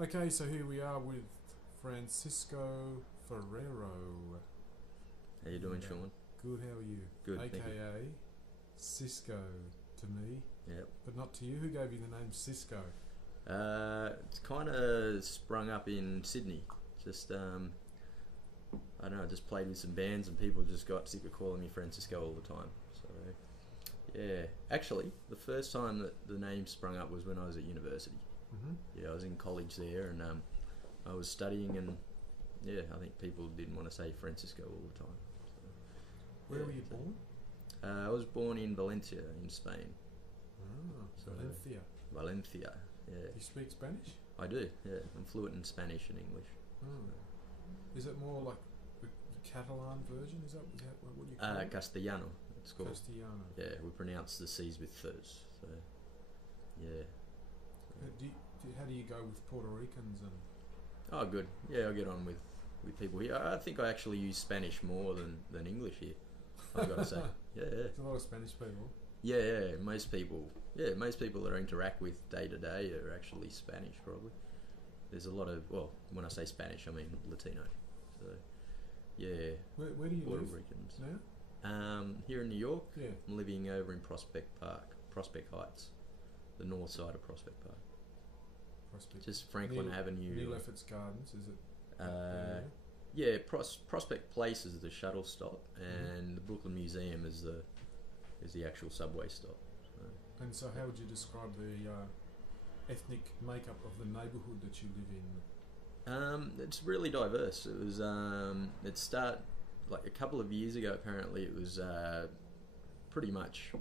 Okay, so here we are with Francisco Ferreiro. How you doing, Sean? Good, how are you? Good, thank AKA Cisco to me, Yep. but not to you. Who gave you the name Cisco? It's kind of sprung up in Sydney. Just I don't know. I just played with some bands, and people just got sick of calling me Francisco all the time. So yeah, actually, the first time that the name sprung up was when I was at university. Mm-hmm. Yeah, I was in college there, and I was studying, and yeah, I think people didn't want to say Francisco all the time. So, Where yeah, were you so- born? I was born in Valencia, in Spain. Ah, So- Valencia. Valencia. Yeah, You speak Spanish? I do. Yeah, I'm fluent in Spanish and English. Oh. Is it more like the Catalan version? Is that what you call it? Castellano, it's called. Castellano. Yeah, we pronounce the C's with ths. So, yeah. How do you go with Puerto Ricans and? Oh, good. Yeah, I get on with people here. I think I actually use Spanish more than English here. I've got to say. Yeah, yeah. There's a lot of Spanish people. Yeah. Most people that I interact with day to day are actually Spanish, probably. There's a lot of, well, when I say Spanish, I mean Latino. So, yeah. Where do you Puerto live Ricans. now? Here in New York, Yeah. I'm living over in Prospect Heights, the north side of Prospect Park. Prospect. Just Franklin Avenue. Near Lefferts Gardens, is it? Yeah, Prospect Place is the shuttle stop, and the Brooklyn Museum is the actual subway stop. So, And so, how would you describe the ethnic makeup of the neighbourhood that you live in? it's really diverse. It was like a couple of years ago. Apparently, it was pretty much,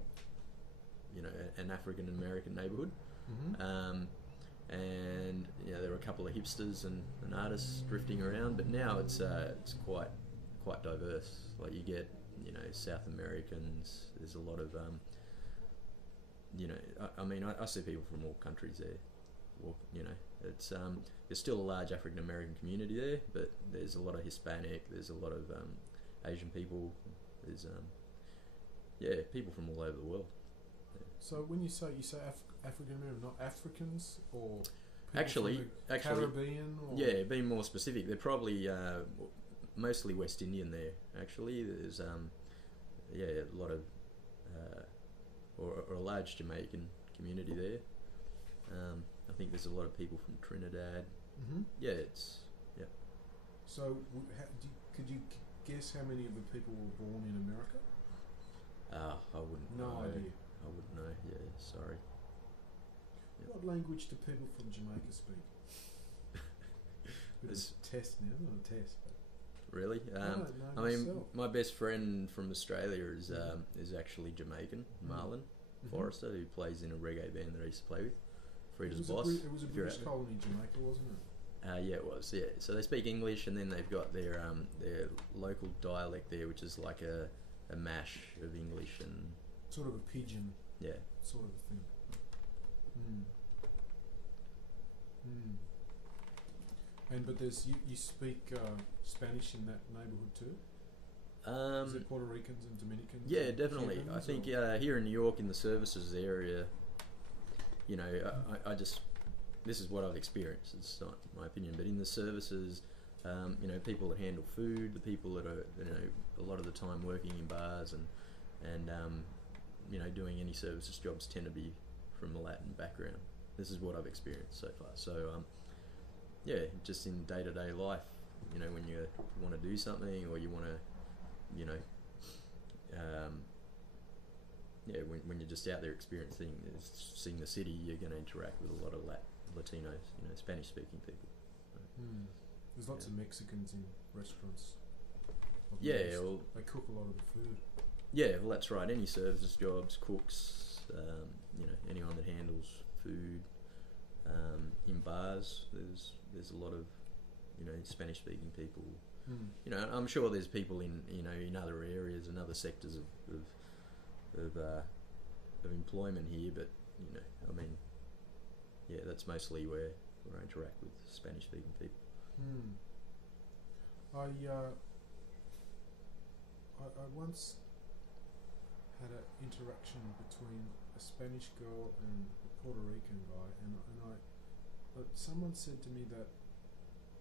an African American neighbourhood. Mm-hmm. And there were a couple of hipsters and artists drifting around, but now it's quite diverse. Like you get South Americans. There's a lot of I see people from all countries there. It's there's still a large African American community there, but there's a lot of Hispanic. There's a lot of Asian people. There's people from all over the world. So when you say African American, not Africans or people Actually, from the Caribbean? Or? Yeah, being more specific, they're probably mostly West Indian there. Actually, there's a lot of or a large Jamaican community there. I think there's a lot of people from Trinidad. Mm-hmm. Yeah, So could you guess how many of the people were born in America? I wouldn't. No know. idea. I wouldn't know. Yeah, sorry. Yep. What language do people from Jamaica speak? Bit of a test now, not a test, but Really? no, I mean, myself. my best friend from Australia is actually Jamaican, Marlon Forrester, who plays in a reggae band that I used to play with. Frida's Boss. It was a if you're British out colony, Jamaica, wasn't it? there. Yeah, it was. Yeah, so they speak English, and then they've got their local dialect there, which is like a mash of English and Sort of a pidgin yeah. sort of a thing. But you speak Spanish in that neighbourhood too? Is it Puerto Ricans and Dominicans? Yeah, and definitely. Cubans I think or- here in New York, in the services area, I just this is what I've experienced. It's not my opinion, but in the services, people that handle food, the people that are a lot of the time working in bars and doing any services jobs tend to be from a Latin background. This is what I've experienced so far. So just in day-to-day life, when you want to do something or you want to when you're just out there experiencing, seeing the city, you're going to interact with a lot of Latinos, Spanish-speaking people. There's lots of Mexicans in restaurants. Yeah, well, They cook a lot of the food. yeah, well, that's right. Any services jobs, cooks, anyone that handles food. In bars, there's a lot of Spanish-speaking people. I'm sure there's people in other areas and other sectors of employment here, but that's mostly where I interact with Spanish-speaking people. I once had an interaction between a Spanish girl and a Puerto Rican guy, and I But someone said to me that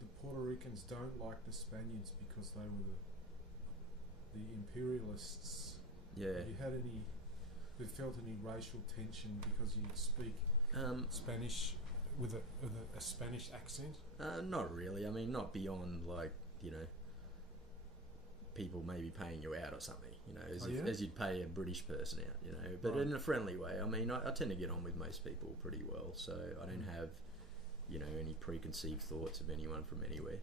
the Puerto Ricans don't like the Spaniards because they were the imperialists. Yeah. Have you felt any racial tension because you speak Spanish with a Spanish accent? Not really. I mean, not beyond like, you know, people maybe paying you out or something, you know, as you'd pay a British person out, you know, but in a friendly way. I mean, I tend to get on with most people pretty well, so I don't have, you know, any preconceived thoughts of anyone from anywhere.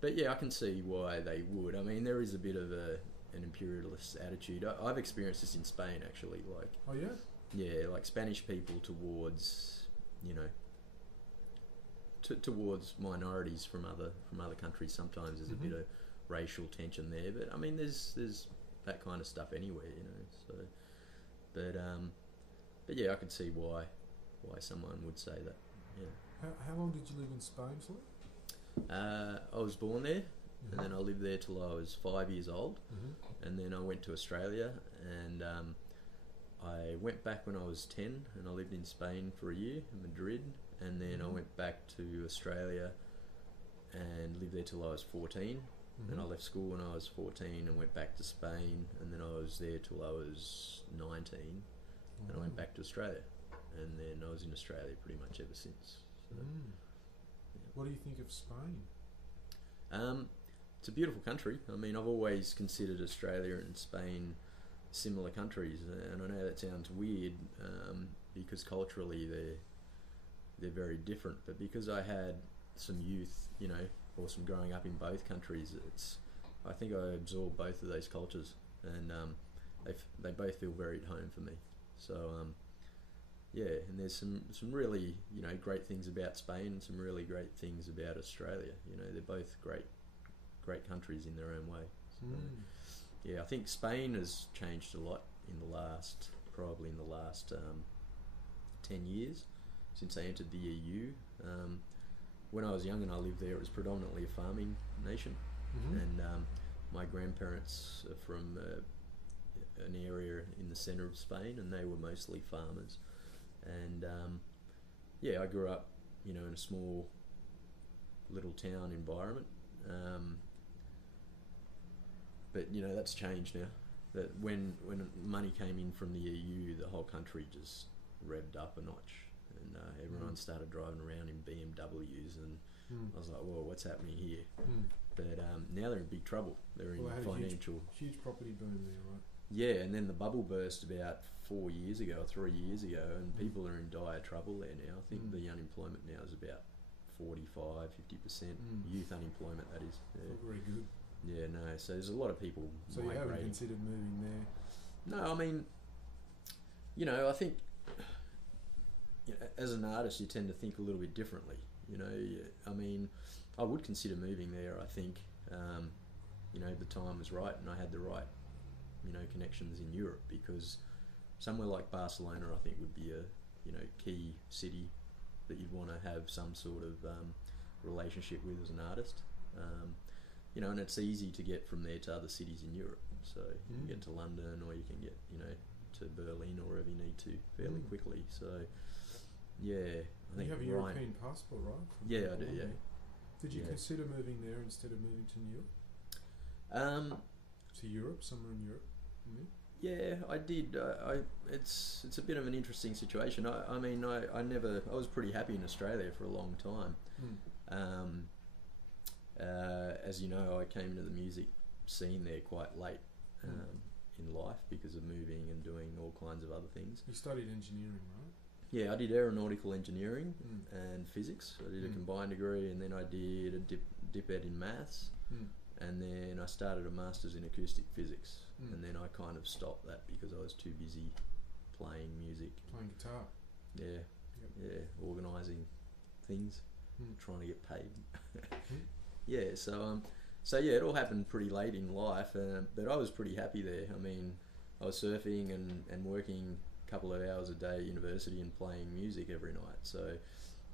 But yeah, I can see why they would. I mean, there is a bit of an imperialist attitude. I've experienced this in Spain, actually. Like, oh yeah, yeah, like Spanish people towards, you know, towards minorities from other countries. Sometimes there's a bit of racial tension there, but I mean, there's that kind of stuff anywhere, you know. So, but yeah, I could see why someone would say that. Yeah. How long did you live in Spain for? I was born there, and then I lived there till I was 5 years old, and then I went to Australia, and I went back when I was 10, and I lived in Spain for a year, in Madrid, and then I went back to Australia and lived there till I was 14. Then I left school when I was 14 and went back to Spain, and then I was there till I was 19, and I went back to Australia, and then I was in Australia pretty much ever since. So, yeah. What do you think of Spain? It's a beautiful country. I mean, I've always considered Australia and Spain similar countries, and I know that sounds weird because culturally they're very different, but because I had some youth, you know, or some growing up in both countries, I think I absorbed both of those cultures, and they both feel very at home for me. So yeah, and there's some really, you know, great things about Spain and some really great things about Australia. You know, they're both great countries in their own way. So, yeah, I think Spain has changed a lot probably in the last 10 years since they entered the EU. When I was young and I lived there, it was predominantly a farming nation, and my grandparents are from an area in the centre of Spain, and they were mostly farmers. And yeah, I grew up, you know, in a small little town environment, but you know, that's changed now. That when money came in from the EU, the whole country just revved up a notch, and everyone started driving around in BMWs, and I was like, whoa, what's happening here? But now they're in big trouble. They're in financial... Huge property boom there, right? Yeah, and then the bubble burst about 4 years ago or 3 years ago, and people are in dire trouble there now. I think the unemployment now is about 45-50%. Youth unemployment, that is. Yeah. Not very good. Yeah, no. So there's a lot of people So migrating. you haven't considered moving there? No, I mean, you know, I think, you know, as an artist, you tend to think a little bit differently. You know, I mean, I would consider moving there. I think, you know, the time was right, and I had the right, you know, connections in Europe, because somewhere like Barcelona, I think, would be a, you know, key city that you'd want to have some sort of relationship with as an artist. You know, and it's easy to get from there to other cities in Europe. So you can get to London, or you can get, you know, to Berlin or wherever you need to fairly quickly. So yeah, I think you have a European passport, right? Yeah, I do. Yeah. Did you consider moving there instead of moving to New York? To Europe, somewhere in Europe. Yeah, I did. It's a bit of an interesting situation. I mean, I was pretty happy in Australia for a long time. As you know, I came into the music scene there quite late in life because of moving and doing all kinds of other things. You studied engineering, right? Yeah, I did aeronautical engineering and physics. I did a combined degree, and then I did a dip ed in maths, and then I started a master's in acoustic physics, and then I kind of stopped that because I was too busy playing music. Playing guitar. Yeah, yeah, organising things, trying to get paid. Yeah, so yeah, it all happened pretty late in life, but I was pretty happy there. I mean, I was surfing and working a couple of hours a day at university and playing music every night. So,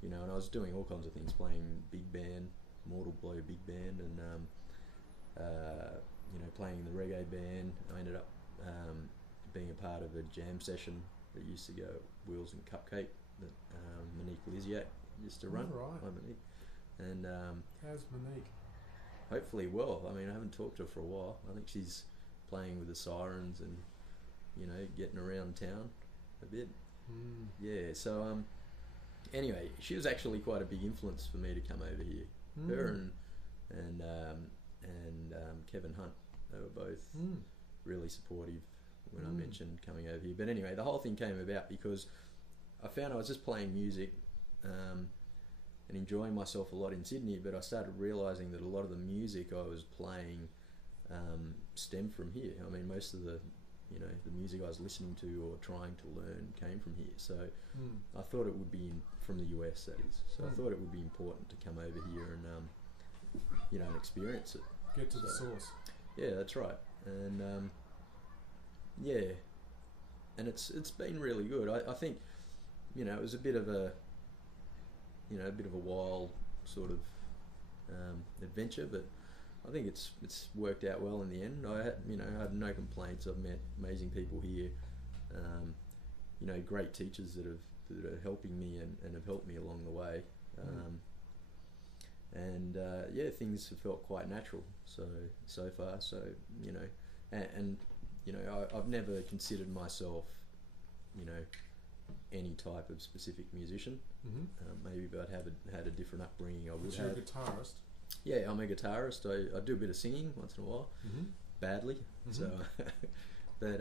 you know, and I was doing all kinds of things, playing big band, Mortal Blow big band, and you know, playing in the reggae band. I ended up being a part of a jam session that used to go at Wheels and Cupcake that Monique Lysiak used to run. Right. Hi, Monique. And How's Monique? hopefully well. I mean, I haven't talked to her for a while. I think she's playing with the sirens and, you know, getting around town a bit. Yeah, so anyway, she was actually quite a big influence for me to come over here. Her and Kevin Hunt, they were both really supportive when I mentioned coming over here. But anyway, the whole thing came about because I found I was just playing music and enjoying myself a lot in Sydney, but I started realising that a lot of the music I was playing stemmed from here. I mean, most of the, you know, the music I was listening to or trying to learn came from here. So I thought it would be from the US, that is. So I thought it would be important to come over here and, you know, and experience it. Get to the source. Yeah, that's right. And yeah, and it's been really good. I think, you know, it was a bit of a, you know, a bit of a wild sort of adventure, but I think it's worked out well in the end. I had no complaints. I've met amazing people here, you know, great teachers that are helping me and have helped me along the way. And yeah, things have felt quite natural so far. So, you know, and you know, I've never considered myself, you know, any type of specific musician. Maybe if I'd had a different upbringing, I would have. You're a guitarist. Yeah, I'm a guitarist. I do a bit of singing once in a while, badly. So, but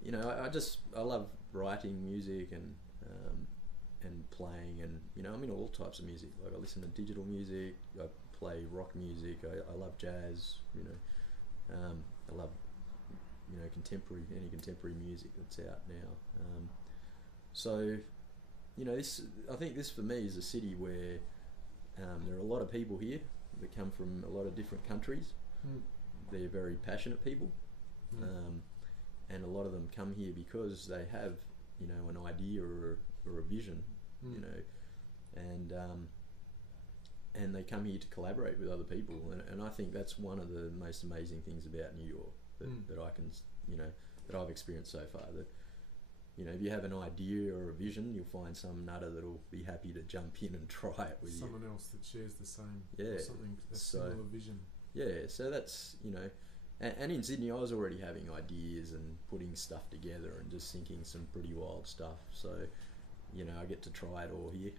you know, I love writing music and playing, and you know, I'm into all types of music. Like, I listen to digital music, I play rock music, I love jazz. You know, I love, you know, any contemporary music that's out now. So, you know, I think this for me is a city where there are a lot of people here that come from a lot of different countries. They're very passionate people, and a lot of them come here because they have, you know, an idea or a vision, you know, and they come here to collaborate with other people, and I think that's one of the most amazing things about New York that I can, you know, that I've experienced so far. That, you know, if you have an idea or a vision, you'll find some nutter that'll be happy to jump in and try it with someone else that shares the same, or something, a similar vision. Yeah, so that's, you know, and in Sydney I was already having ideas and putting stuff together and just thinking some pretty wild stuff. So, you know, I get to try it all here.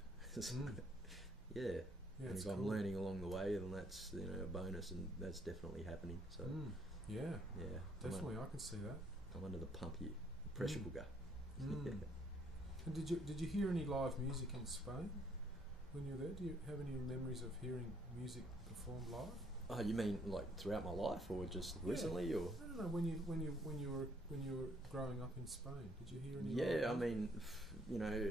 Yeah, and if I'm learning along the way, then that's, you know, a bonus, and that's definitely happening. So yeah, definitely, I can see that. I'm under the pump here, pressure cooker. And did you hear any live music in Spain when you were there? Do you have any memories of hearing music performed live? Oh, you mean like throughout my life, or just recently, or? I don't know. When you were growing up in Spain, did you hear any? Yeah, I mean, you know,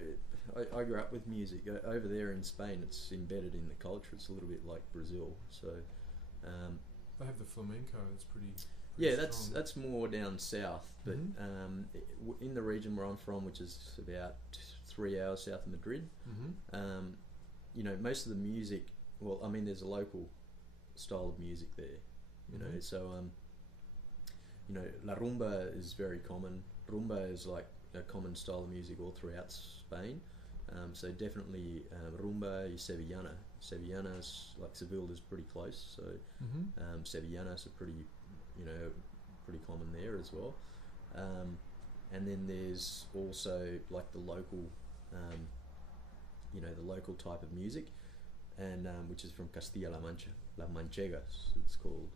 I grew up with music. Over there in Spain, it's embedded in the culture. It's a little bit like Brazil. So they have the flamenco. It's pretty yeah, strong. that's more down south. But in the region where I'm from, which is about 3 hours south of Madrid, you know, most of the music. Well, I mean, there's a local style of music there, you know. So you know, la rumba is very common. Rumba is like a common style of music all throughout Spain. So definitely rumba y sevillana. Sevillanas, like Seville is pretty close, so sevillanas are pretty, you know, pretty common there as well. And then there's also like the local, you know, the local type of music, and which is from Castilla-La Mancha, La Manchegas it's called,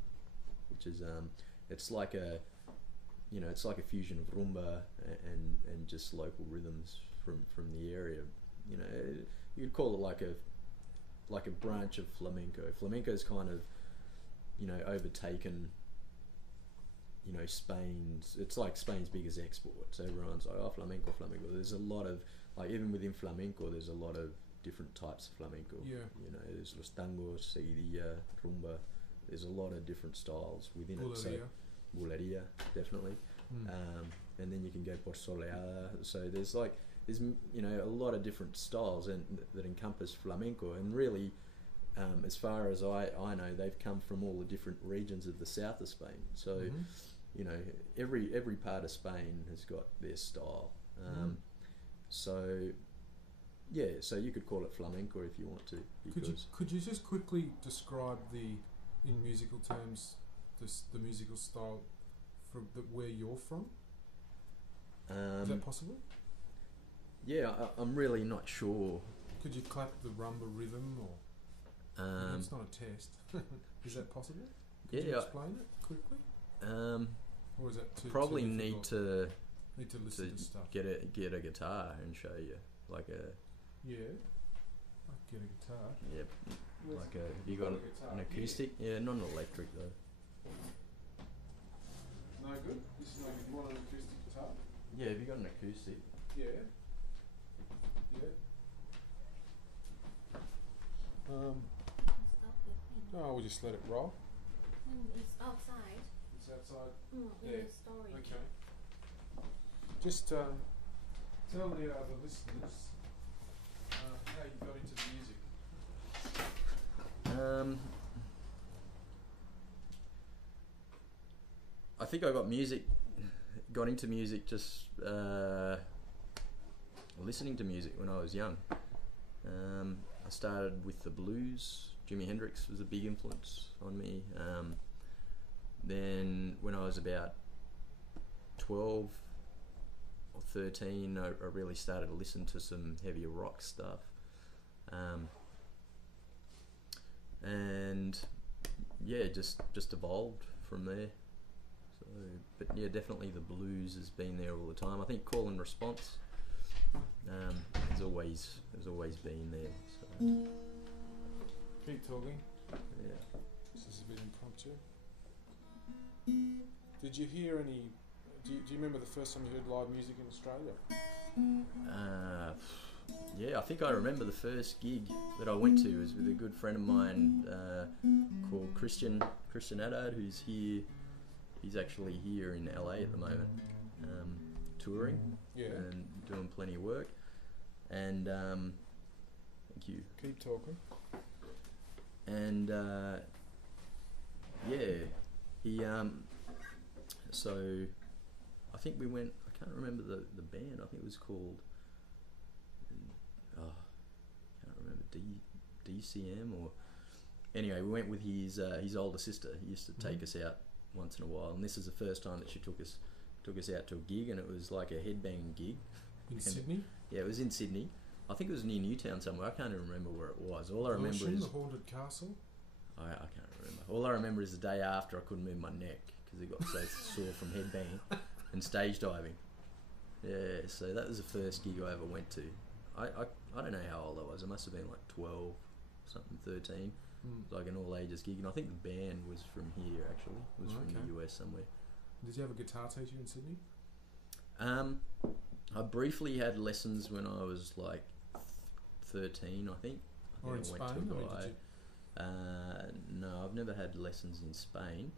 which is it's like a, you know, it's like a fusion of rumba and just local rhythms from the area. You know, you'd call it like a branch of flamenco. Flamenco's kind of, you know, overtaken, you know, it's like Spain's biggest export. So everyone's like, oh, flamenco. There's a lot of, like, even within flamenco, there's a lot of different types of flamenco. Yeah. You know, there's los tangos, seguidilla, rumba. There's a lot of different styles within it. So, bulería, definitely. And then you can go por soleada. So there's you know, a lot of different styles that encompass flamenco, and really, as far as I know, they've come from all the different regions of the south of Spain. So, you know, every part of Spain has got their style. So, Yeah, so you could call it flamenco if you want to. Could you just quickly describe in musical terms, the musical style from where you're from? Is that possible? Yeah, I'm really not sure. Could you clap the rumba rhythm, or it's not a test? Is that possible? Could you explain it quickly? Or is that too probably too need to listen to stuff? Get a guitar and show you like a. Yeah, I could get a guitar. Yeah, like a. You got an acoustic? Yeah, not an electric though. No good. This is no good. You want an acoustic guitar? Yeah, have you got an acoustic? Yeah. Yeah. No, we'll just let it roll. It's outside. It's outside. In the storage. Okay. Just tell the other listeners how you got into the music. I think I got into music just listening to music when I was young. I started with the blues. Jimi Hendrix was a big influence on me. Then when I was about 12 or 13, I really started to listen to some heavier rock stuff. And yeah, just evolved from there. So, but yeah, definitely the blues has been there all the time. I think call and response has always been there. So. Keep talking. Yeah. This is a bit impromptu. Did you hear any? Do you remember the first time you heard live music in Australia? Yeah, I think I remember the first gig that I went to was with a good friend of mine called Christian Haddad, who's here. He's actually here in LA at the moment, touring and doing plenty of work. And thank you. Keep talking. And he so I think we went. I can't remember the band. I think it was called. Can't remember DCM or. Anyway, we went with his older sister. He used to take us out once in a while, and this is the first time that she took us out to a gig, and it was like a headbanging gig. In Sydney? Yeah, it was in Sydney. I think it was near Newtown somewhere. I can't even remember where it was. All I remember is the Haunted Castle. I can't remember. All I remember is the day after I couldn't move my neck because it got so sore from headbanging and stage diving. Yeah, so that was the first gig I ever went to. I don't know how old I was. I must have been like 12, something, 13. Like an all ages gig, and I think the band was from here actually. It was from the US somewhere. Did you have a guitar teacher in Sydney? I briefly had lessons when I was like 13, I think. Or in Spain? No, I've never had lessons in Spain.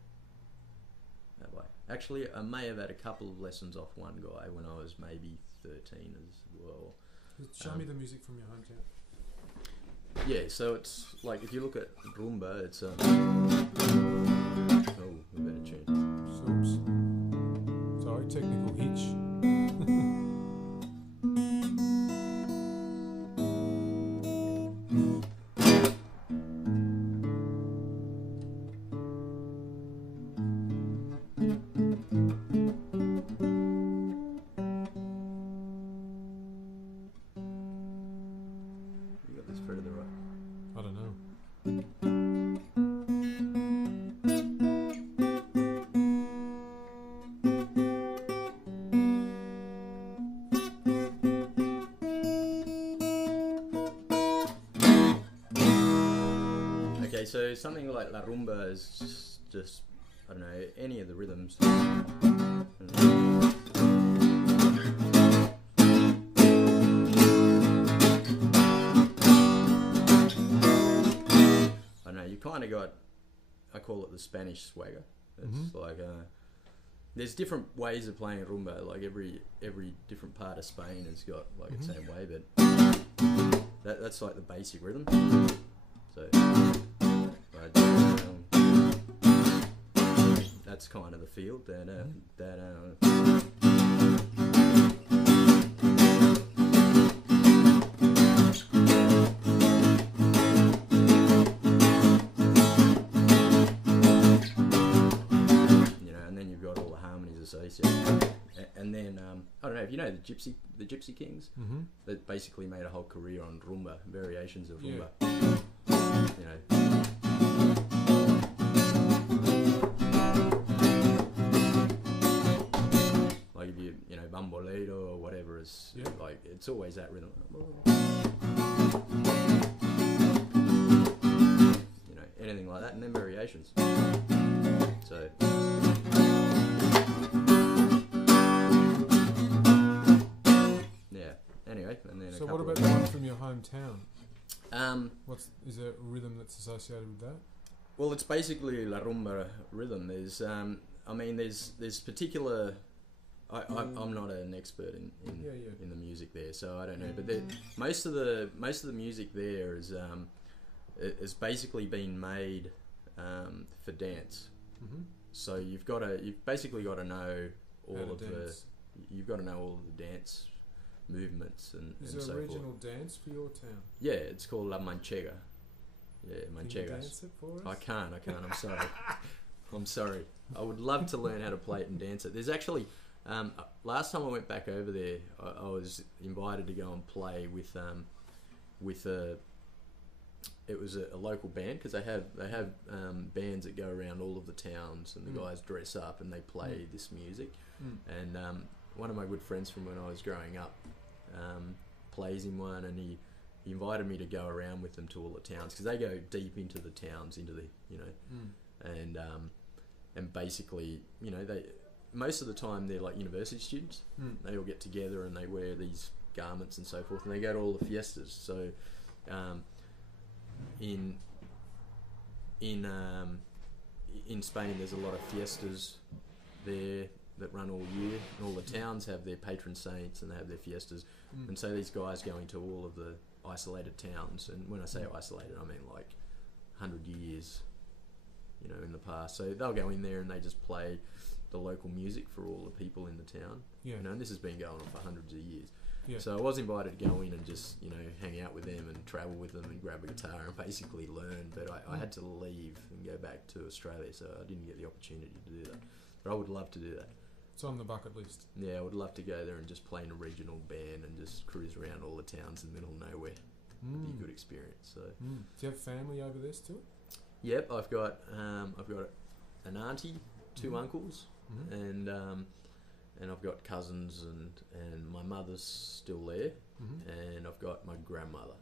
That way. Actually, I may have had a couple of lessons off one guy when I was maybe 13 as well. Show me the music from your hometown. Yeah, so it's like if you look at rumba, it's oh, we better tune. Oops. Sorry, technical hitch. So something like La Rumba is just I don't know, any of the rhythms. I don't know, you kind of got, I call it the Spanish swagger. It's like, there's different ways of playing rumba, like every different part of Spain has got like its own way, but that's like the basic rhythm. So that's kind of the feel. if you know the Gypsy Kings, that basically made a whole career on rumba, variations of rumba. You know. Like if you know, bamboleo or whatever is like, it's always that rhythm. You know, anything like that, and then variations. So. Anyway, and then so what about the one from your hometown? Is there a rhythm that's associated with that? Well, it's basically la rumba rhythm. There's, I mean, there's particular. I'm not an expert in the music there, so I don't know. But most of the music there is basically been made for dance. So you've basically got to know all of the dance movements and so forth. Is there a regional dance for your town? Yeah, it's called La Manchega. Yeah, Manchegas. Can you dance it for us? I can't. I'm sorry. I would love to learn how to play it and dance it. There's actually, last time I went back over there, I was invited to go and play with it was a local band, because they have bands that go around all of the towns, and the guys dress up and they play this music. And one of my good friends from when I was growing up plays in one, and he invited me to go around with them to all the towns, because they go deep into the towns, into the, you know, and basically, you know, they most of the time they're like university students. They all get together and they wear these garments and so forth, and they go to all the fiestas. So in Spain there's a lot of fiestas there that run all year, and all the towns have their patron saints and they have their fiestas. And so these guys go into all of the isolated towns, and when I say isolated, I mean like 100 years, you know, in the past. So they'll go in there and they just play the local music for all the people in the town. You know, and this has been going on for hundreds of years. So I was invited to go in and just, you know, hang out with them and travel with them and grab a guitar and basically learn. But I had to leave and go back to Australia, so I didn't get the opportunity to do that. But I would love to do that. It's on the bucket list. Yeah, I would love to go there and just play in a regional band and just cruise around all the towns in the middle of nowhere. It'd be a good experience. So. Do you have family over there still? Yep, I've got an auntie, two uncles, and I've got cousins, and my mother's still there, and I've got my grandmother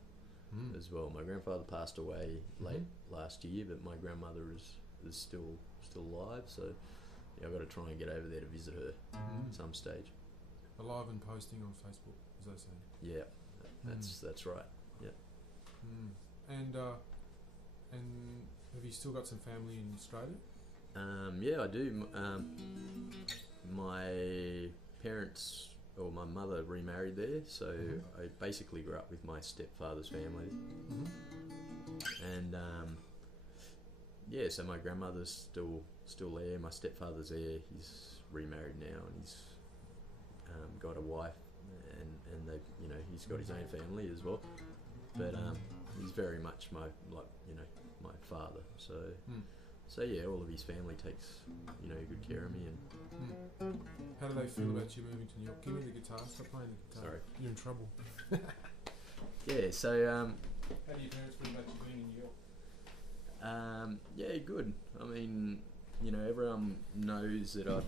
as well. My grandfather passed away late last year, but my grandmother is still alive, so yeah, I've got to try and get over there to visit her at some stage. Alive and posting on Facebook, as they say. Yeah, that's right. Yeah. And have you still got some family in Australia? Yeah, I do. My parents, or my mother, remarried there, so I basically grew up with my stepfather's family. And yeah, so my grandmother's still there. My stepfather's there. He's remarried now, and he's got a wife, and they, you know, he's got his own family as well. But he's very much my father. So. So yeah, all of his family takes, you know, good care of me. And how do they feel about you moving to New York? Give me the guitar. Stop playing the guitar. Sorry, you're in trouble. Yeah. So how do your parents feel about you being in New York? Yeah, good. I mean, you know, everyone knows that I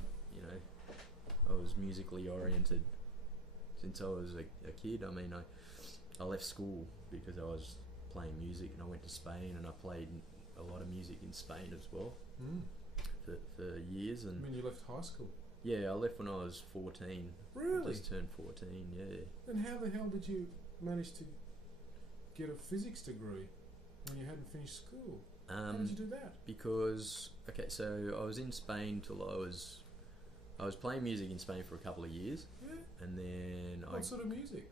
was musically oriented since I was a kid. I mean, I left school because I was playing music, and I went to Spain, and I played a lot of music in Spain as well for years. And I mean, you left high school? Yeah, I left when I was 14. Really? I just turned 14, yeah. And how the hell did you manage to get a physics degree when you hadn't finished school? How did you do that? Because, okay, so I was in Spain till I was playing music in Spain for a couple of years. Yeah. And then What sort of music?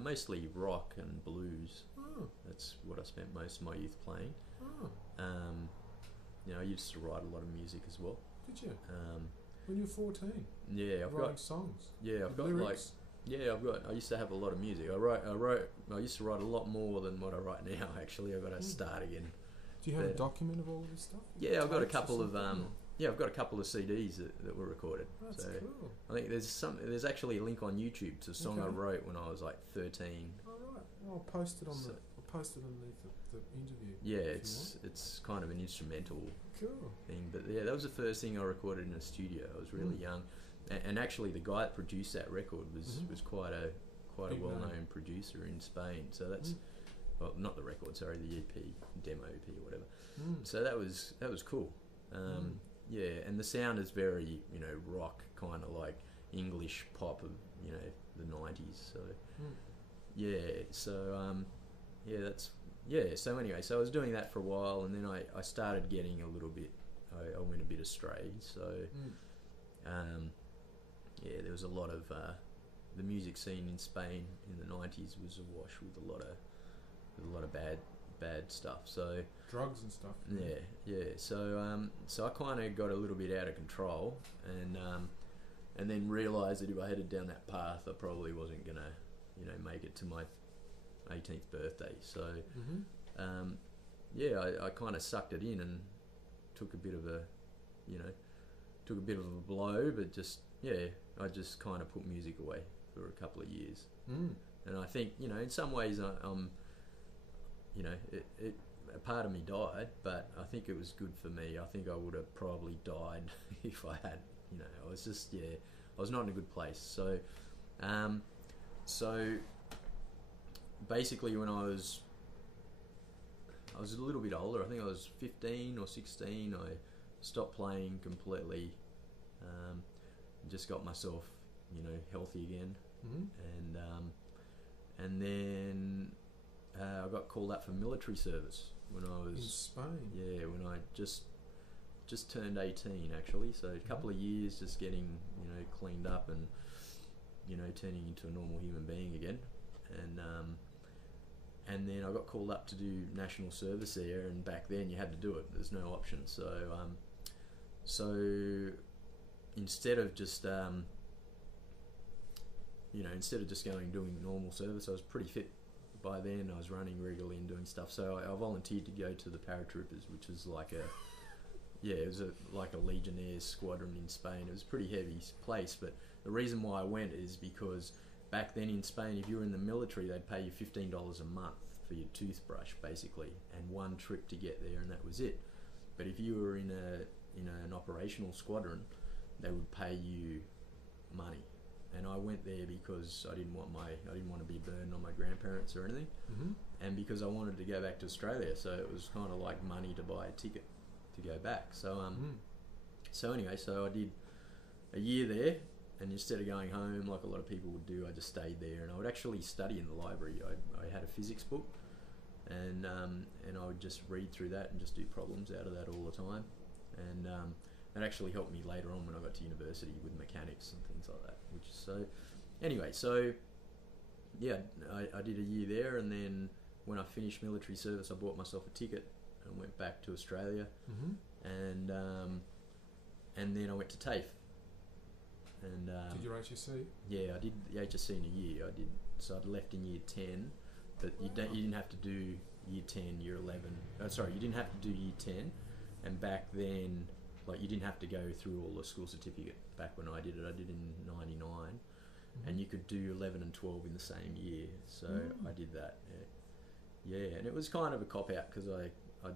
Mostly rock and blues. Oh. That's what I spent most of my youth playing. Oh. You know, I used to write a lot of music as well. Did you? When you were 14? Yeah, I've writing got songs. Yeah, I've got lyrics? I used to have a lot of music. I used to write a lot more than what I write now. Actually, I've got to start again. Do you have a document of all of this stuff? Yeah, I've got a couple of Yeah, I've got a couple of CDs that were recorded. That's so cool. I think there's actually a link on YouTube to a song I wrote when I was like 13. All right. Well, I'll post it I'll post it underneath the interview. Yeah, it's kind of an instrumental thing. But yeah, that was the first thing I recorded in a studio. I was really young, and actually the guy that produced that record was quite a well-known producer in Spain. So that's well, not the record, sorry, the EP, demo EP or whatever. So that was cool. Yeah, and the sound is very, rock, kind of like English pop of, the 90s. So, so anyway, so I was doing that for a while, and then I started getting a little bit, I went a bit astray. So, there was a lot of, the music scene in Spain in the 90s was awash with a lot of bad stuff. So drugs and stuff. Yeah. So I kind of got a little bit out of control, and then realised that if I headed down that path, I probably wasn't gonna, make it to my 18th birthday. So, I kind of sucked it in and took a bit of a blow, but I just kind of put music away for a couple of years. And I think, in some ways, I'm a part of me died, but I think it was good for me. I think I would have probably died if I had, I was just, I was not in a good place. So, basically when I was a little bit older, I think I was 15 or 16, I stopped playing completely, just got myself, healthy again. And then I got called up for military service when I was in Spain. Yeah, when I just turned 18 actually. So a couple of years just getting cleaned up and turning into a normal human being again. And then I got called up to do national service there. And back then you had to do it. There's no option. So instead of just going doing normal service, I was pretty fit by then. I was running regularly and doing stuff. So I volunteered to go to the paratroopers, which was like a Legionnaires squadron in Spain. It was a pretty heavy place, but the reason why I went is because back then in Spain, if you were in the military, they'd pay you $15 a month for your toothbrush, basically, and one trip to get there, and that was it. But if you were in an operational squadron, they would pay you money. And I went there because I didn't want to be burdened on my grandparents or anything, and because I wanted to go back to Australia. So it was kind of like money to buy a ticket to go back. So so anyway, so I did a year there, and instead of going home like a lot of people would do, I just stayed there, and I would actually study in the library. I had a physics book, and I would just read through that and just do problems out of that all the time, and that actually helped me later on when I got to university with mechanics and things like that. I did a year there, and then when I finished military service, I bought myself a ticket and went back to Australia, and then I went to TAFE. And did your HSC? Yeah, I did the HSC in a year. So I'd left in year 10, but you didn't have to do year 10, year 11. You didn't have to do year 10, and back then, you didn't have to go through all the school certificate. Back when I did it in '99, and you could do 11 and 12 in the same year. So I did that. Yeah, and it was kind of a cop out because I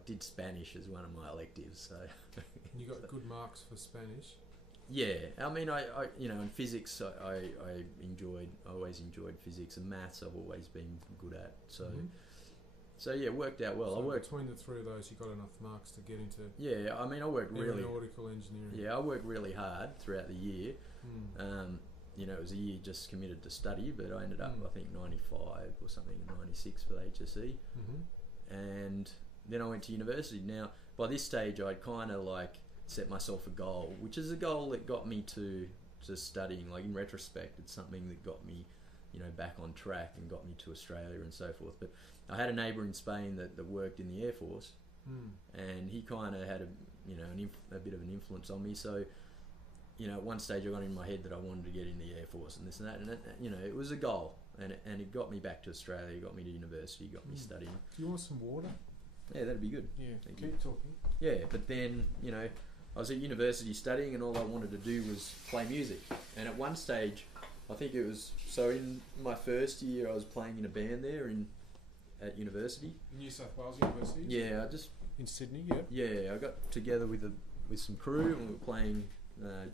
did Spanish as one of my electives. So and you got good marks for Spanish. Yeah, I mean, I in physics, I always enjoyed physics, and maths I've always been good at. So. So yeah, it worked out well. So I worked between the three of those, you got enough marks to get into. Yeah, I mean, I worked really. Aeronautical engineering. Yeah, I worked really hard throughout the year. It was a year just committed to study, but I ended up, I think, 95 or something, 96 for the HSE, and then I went to university. Now, by this stage, I'd kind of set myself a goal, which is a goal that got me to studying. In retrospect, it's something that got me, back on track and got me to Australia and so forth. But I had a neighbour in Spain that worked in the Air Force, and he kind of had a bit of an influence on me. So, at one stage I got in my head that I wanted to get in the Air Force and this and that, and it was a goal, and it got me back to Australia, got me to university, got me studying. Do you want some water? Yeah, that'd be good. Yeah, Thank keep you. talking. Yeah, but then I was at university studying, and all I wanted to do was play music. And at one stage, I think it was in my first year, I was playing in a band there at university. New South Wales University. Yeah, I just in Sydney. Yeah. Yeah, I got together with some crew, and we were playing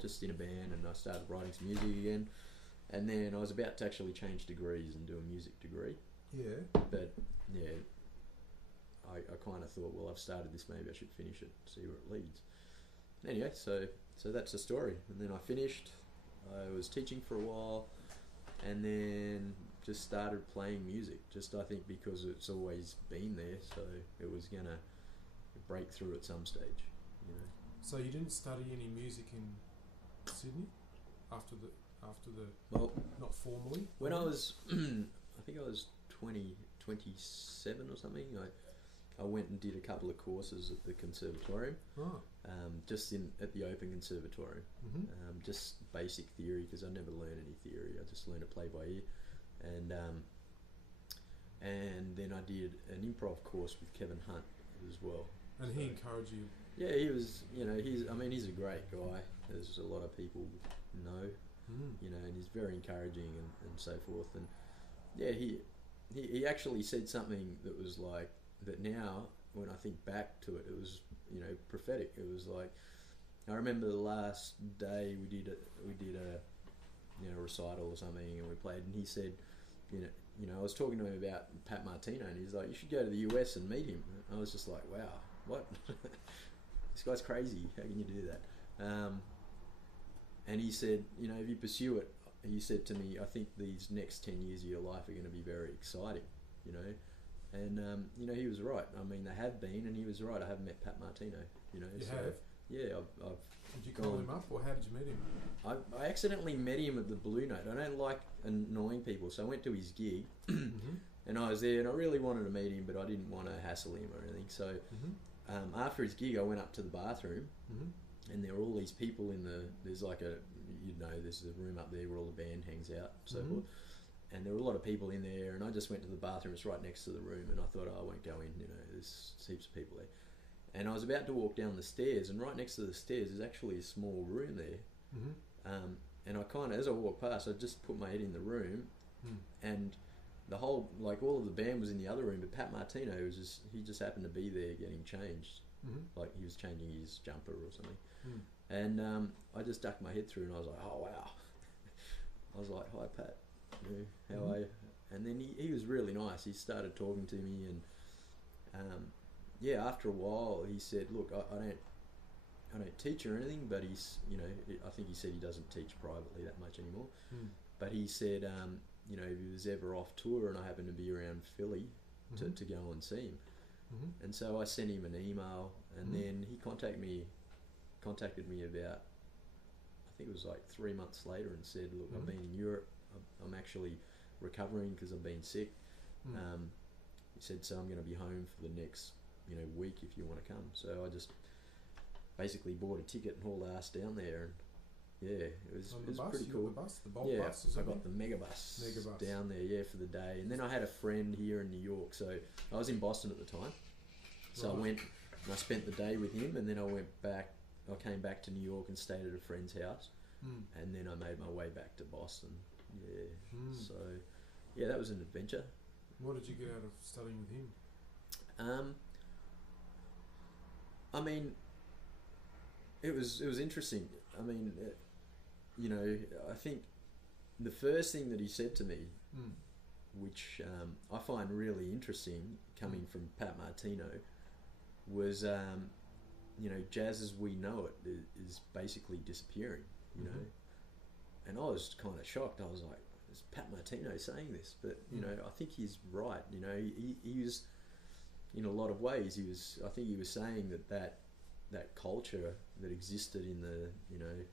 just in a band, and I started writing some music again. And then I was about to actually change degrees and do a music degree. Yeah. But yeah, I kind of thought, well, I've started this, maybe I should finish it, see where it leads. Anyway, so that's the story. And then I finished. I was teaching for a while, and then just started playing music. Just I think because it's always been there, so it was gonna break through at some stage, you know. So you didn't study any music in Sydney after the well, not formally. When I was, I think I was 27 or something. I went and did a couple of courses at the conservatorium, just at the Open Conservatorium, just basic theory, because I never learned any theory. I just learned to play by ear, and then I did an improv course with Kevin Hunt as well. And he encouraged you. Yeah, he was. You know, he's a great guy. There's a lot of people know, you know, and he's very encouraging and so forth. And yeah, he actually said something that was like. That now, when I think back to it, it was, you know, prophetic. It was like, I remember the last day we did a you know, recital or something, and we played, and he said, you know, I was talking to him about Pat Martino, and he's like, you should go to the US and meet him. I was just like, wow, what? This guy's crazy. How can you do that? And he said, you know, if you pursue it, he said to me, I think these next 10 years of your life are going to be very exciting, you know. And, you know, he was right. I mean, they have been, and he was right. I haven't met Pat Martino, you know. You so, have? Yeah, I've Did you call him up, or how did you meet him? I accidentally met him at the Blue Note. I don't like annoying people, so I went to his gig, and I was there, and I really wanted to meet him, but I didn't want to hassle him or anything. So after his gig, I went up to the bathroom, and there were all these people there's like there's a room up there where all the band hangs out, and so forth. And there were a lot of people in there, and I just went to the bathroom. It's right next to the room, and I thought, I won't go in. You know, there's heaps of people there. And I was about to walk down the stairs, and right next to the stairs is actually a small room there. And I kind of, as I walked past, I just put my head in the room, and the whole, like all of the band was in the other room, but Pat Martino he just happened to be there getting changed, like he was changing his jumper or something. And I just ducked my head through, and I was like, oh wow. I was like, hi Pat. How are you? And then he was really nice. He started talking to me, and yeah, after a while he said, look, I don't teach or anything, but he's, you know, I think he said he doesn't teach privately that much anymore, but he said, you know, if he was ever off tour and I happened to be around Philly to go and see him, and so I sent him an email, and then he contacted me about, I think it was like 3 months later, and said, look, I've been in Europe. I'm actually recovering because I've been sick. He said, so I'm going to be home for the next, you know, week if you want to come. So I just basically bought a ticket and hauled ass down there, and yeah, it was pretty cool. The bus, the Bolt bus, I got the megabus down there, yeah, for the day. And then I had a friend here in New York, so I was in Boston at the time. So I went and I spent the day with him, and then I came back to New York and stayed at a friend's house, and then I made my way back to Boston. Yeah. So, yeah, that was an adventure. What did you get out of studying with him? I mean, it was interesting. I mean, you know, I think the first thing that he said to me, which I find really interesting, coming from Pat Martino, was, you know, jazz as we know it is basically disappearing. You know. And I was kind of shocked. I was like, is Pat Martino saying this? But, you know, I think he's right. You know, he was, in a lot of ways, I think he was saying that culture that existed in the, you know,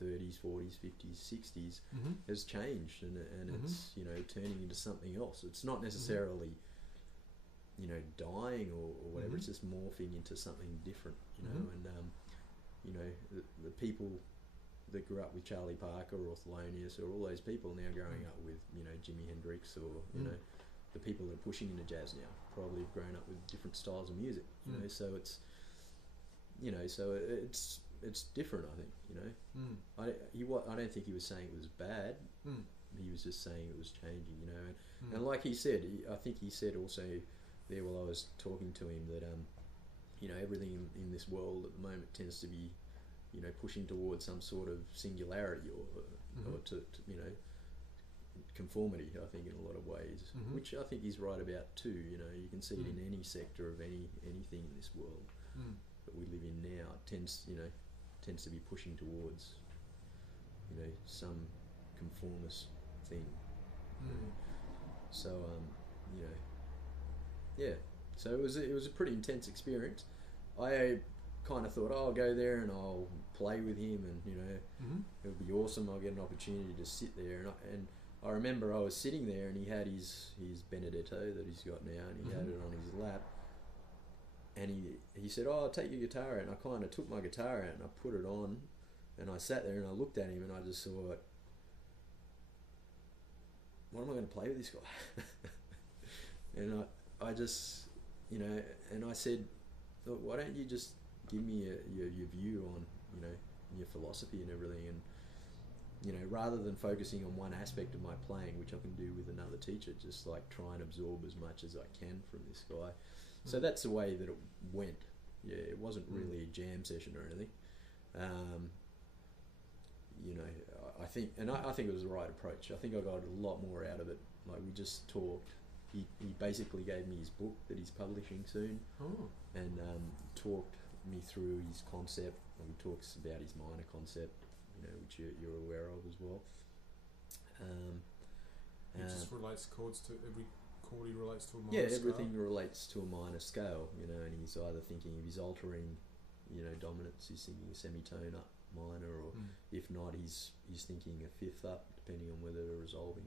30s, 40s, 50s, 60s has changed, and it's, you know, turning into something else. It's not necessarily, you know, dying or whatever. It's just morphing into something different, you know. And, you know, the people that grew up with Charlie Parker or Thelonious or all those people now growing up with, you know, Jimi Hendrix, or, you know, the people that are pushing into jazz now probably have grown up with different styles of music, you know, so it's, you know, so it's it's different. I think, you know. I don't think he was saying it was bad. He was just saying it was changing, you know. And like he said, I think he said also there while I was talking to him that you know, everything in this world at the moment tends to be, you know, pushing towards some sort of singularity or to you know, conformity. I think in a lot of ways, which I think he's right about too. You know, you can see it in any sector of anything in this world that we live in now. It tends to be pushing towards, you know, some conformist thing. So you know, yeah. So it was a pretty intense experience. I kind of thought, oh, I'll go there and I'll play with him, and you know, it'll be awesome. I'll get an opportunity to sit there, and I remember I was sitting there, and he had his Benedetto that he's got now, and he had it on his lap, and he said, oh, I'll take your guitar out, and I kind of took my guitar out and I put it on, and I sat there and I looked at him and I just thought, what am I going to play with this guy? And I just, you know, and I said, look, why don't you just give me your view on, you know, your philosophy and everything, and, you know, rather than focusing on one aspect of my playing, which I can do with another teacher, just like try and absorb as much as I can from this guy. So that's the way that it went. Yeah, it wasn't really a jam session or anything. You know, I think it was the right approach. I think I got a lot more out of it. Like, we just talked. He basically gave me his book that he's publishing soon, and talked me through his concept. And he talks about his minor concept, you know, which you're aware of as well. It just relates chords to every chord. He relates to a minor scale. Yeah, everything relates to a minor scale, you know. And he's either thinking if he's altering, you know, dominance, he's thinking a semitone up minor, or if not, he's thinking a fifth up, depending on whether they're resolving.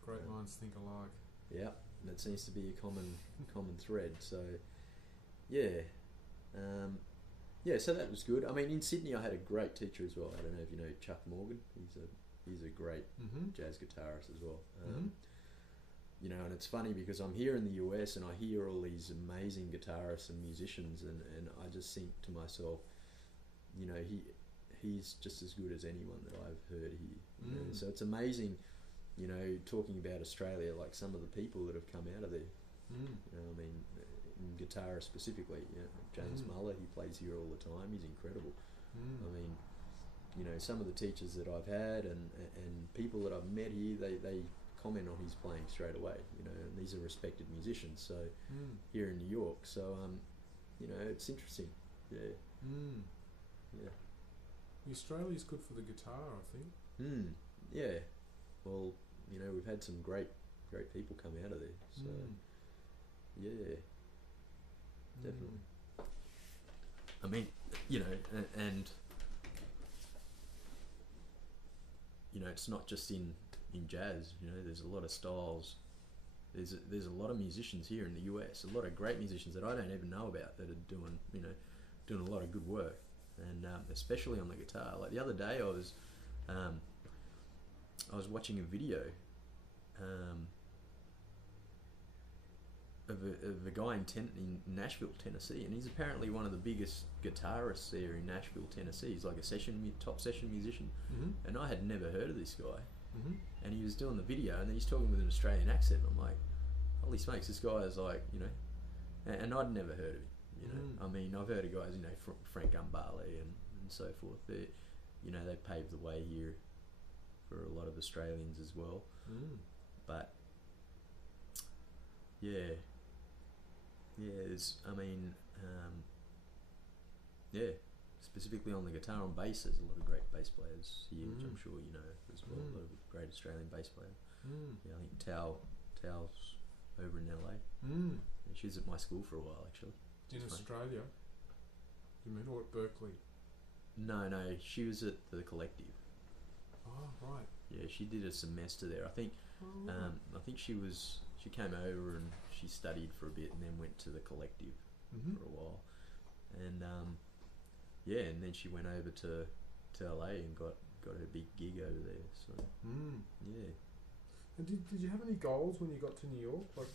Great minds think alike. Yeah, that seems to be a common thread. So, yeah, so that was good. I mean, in Sydney, I had a great teacher as well. I don't know if you know Chuck Morgan. He's a great jazz guitarist as well. You know, and it's funny because I'm here in the US and I hear all these amazing guitarists and musicians, and I just think to myself, you know, he's just as good as anyone that I've heard here. You know? So it's amazing. You know, talking about Australia, like some of the people that have come out of there. You know, I mean, in guitar specifically, you know, James Muller, he plays here all the time. He's incredible. I mean, you know, some of the teachers that I've had and people that I've met here, they comment on his playing straight away. You know, and these are respected musicians. So here in New York, so you know, it's interesting. Yeah. Yeah. Australia's good for the guitar, I think. Yeah. Well, you know, we've had some great people come out of there. So, yeah, definitely. I mean, you know, and you know, it's not just in jazz. You know, there's a lot of styles. There's a lot of musicians here in the US. A lot of great musicians that I don't even know about that are doing a lot of good work, and especially on the guitar. Like the other day, I was watching a video of a guy in Nashville, Tennessee, and he's apparently one of the biggest guitarists there in Nashville, Tennessee. He's like a top session musician, and I had never heard of this guy. And he was doing the video, and then he's talking with an Australian accent. And I'm like, holy smokes, this guy is like, you know, and I'd never heard of him. You know, I mean, I've heard of guys, you know, Frank Umbale and so forth. They, you know, they paved the way here for a lot of Australians as well. But yeah, I mean, yeah, specifically on the guitar. On bass, there's a lot of great bass players here, which I'm sure you know as well. A lot of great Australian bass players. Yeah, I think Tal's over in LA. Yeah, she was at my school for a while, actually. In Australia? You mean, or at Berklee? No, she was at the Collective. Oh, right. Yeah, she did a semester there. I think. I think she came over and she studied for a bit and then went to the Collective for a while, and yeah, and then she went over to LA and got her big gig over there. So yeah. And did you have any goals when you got to New York? Like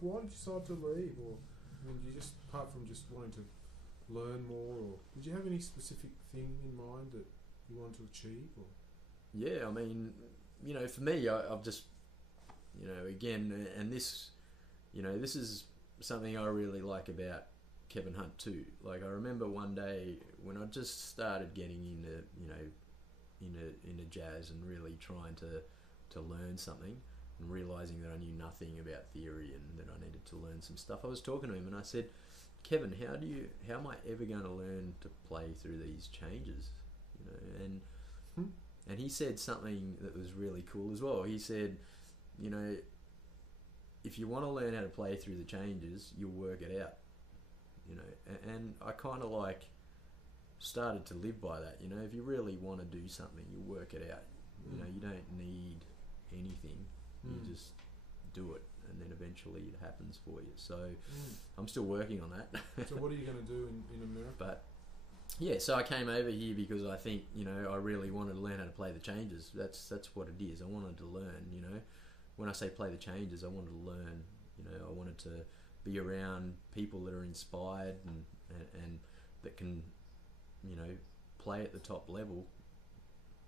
why did you decide to leave? Or I mean, you just, apart from just wanting to learn more, or did you have any specific thing in mind that you want to achieve? Or? Yeah, I mean, you know, for me, I've just, you know, again, and this, you know, this is something I really like about Kevin Hunt too. Like, I remember one day when I just started getting into, you know, into jazz and really trying to learn something, and realising that I knew nothing about theory and that I needed to learn some stuff. I was talking to him and I said, Kevin, how am I ever going to learn to play through these changes? You know, and he said something that was really cool as well. He said, you know, if you want to learn how to play through the changes, you'll work it out. You know, and I kind of like started to live by that. You know, if you really want to do something, you work it out. You know, you don't need anything. You just do it, and then eventually it happens for you. So I'm still working on that. So what are you going to do in America? But yeah, so I came over here because I think, you know, I really wanted to learn how to play the changes. That's what it is. I wanted to learn, you know. When I say play the changes, I wanted to learn, you know, I wanted to be around people that are inspired and that can, you know, play at the top level,